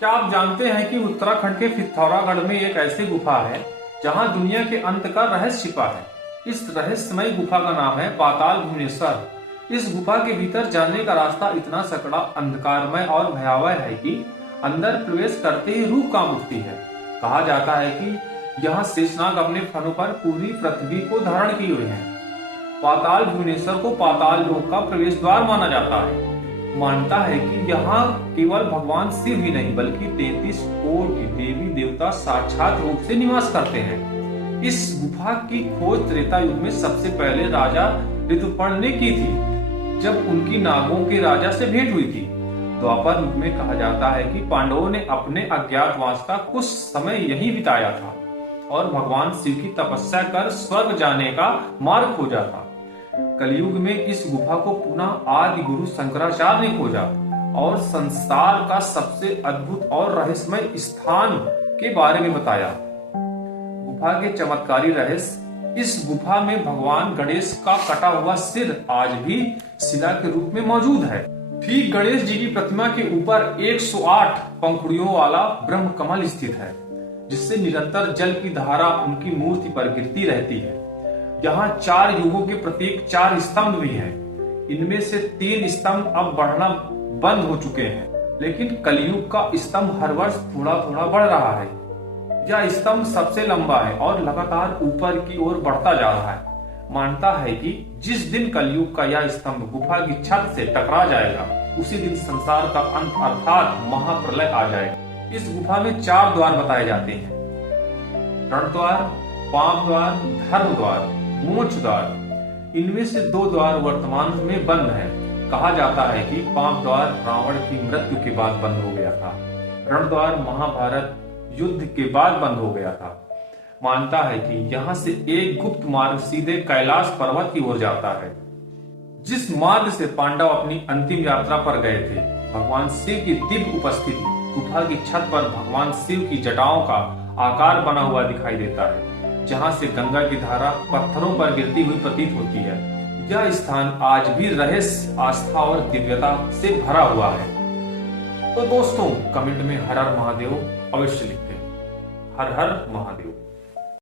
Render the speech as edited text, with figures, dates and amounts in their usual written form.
क्या आप जानते हैं कि उत्तराखंड के पिथौरागढ़ में एक ऐसी गुफा है जहां दुनिया के अंत का रहस्य छिपा है। इस रहस्यमय गुफा का नाम है पाताल भुवनेश्वर। इस गुफा के भीतर जाने का रास्ता इतना सकड़ा, अंधकारमय और भयावह है कि अंदर प्रवेश करते ही रूह कांप उठती है। कहा जाता है कि यहाँ शेषनाग अपने फनों पर पूरी पृथ्वी को धारण किए हुए हैं। पाताल भुवनेश्वर को पाताल लोक का प्रवेश द्वार माना जाता है। मानता है कि यहाँ केवल भगवान शिव ही नहीं बल्कि 33 कोटि देवी देवता साक्षात रूप से निवास करते हैं। इस गुफा की खोज त्रेता युग में सबसे पहले राजा ऋतुपर्ण ने की थी, जब उनकी नागों के राजा से भेंट हुई थी। द्वापर युग में कहा जाता है कि पांडवों ने अपने अज्ञातवास का कुछ समय यहीं बिताया था और भगवान शिव की तपस्या कर स्वर्ग जाने का मार्ग खोजा था। कलयुग में इस गुफा को पुनः आदि गुरु शंकराचार्य ने खोजा और संसार का सबसे अद्भुत और रहस्यमय स्थान के बारे में बताया। गुफा के चमत्कारी रहस्य। इस गुफा में भगवान गणेश का कटा हुआ सिर आज भी शिला के रूप में मौजूद है। ठीक गणेश जी की प्रतिमा के ऊपर 108 पंखुड़ियों वाला ब्रह्म कमल स्थित है, जिससे निरंतर जल की धारा उनकी मूर्ति पर गिरती रहती है। यहाँ 4 युगों के प्रतीक 4 स्तंभ भी हैं। इनमें से 3 स्तंभ अब बढ़ना बंद हो चुके हैं, लेकिन कलयुग का स्तंभ हर वर्ष थोड़ा थोड़ा बढ़ रहा है। यह स्तंभ सबसे लंबा है और लगातार ऊपर की ओर बढ़ता जा रहा है। मानता है कि जिस दिन कलयुग का यह स्तंभ गुफा की छत से टकरा जाएगा, उसी दिन संसार का अंत अर्थात महाप्रलय आ जाएगा। इस गुफा में 4 द्वार बताए जाते हैं: रण द्वार, पाप द्वार, धर्म द्वार, मोक्ष द्वार। इनमें से 2 द्वार वर्तमान में बंद हैं। कहा जाता है कि पाप द्वार रावण की मृत्यु के बाद बंद हो गया था। रण द्वार महाभारत युद्ध के बाद बंद हो गया था। मानता है कि यहाँ से एक गुप्त मार्ग सीधे कैलाश पर्वत की ओर जाता है, जिस मार्ग से पांडव अपनी अंतिम यात्रा पर गए थे। भगवान शिव की दिव्य उपस्थिति गुफा की छत पर भगवान शिव की जटाओं का आकार बना हुआ दिखाई देता है, जहां से गंगा की धारा पत्थरों पर गिरती हुई प्रतीत होती है। यह स्थान आज भी रहस्य, आस्था और दिव्यता से भरा हुआ है। तो दोस्तों, कमेंट में हर हर महादेव अवश्य लिखें। हर हर महादेव।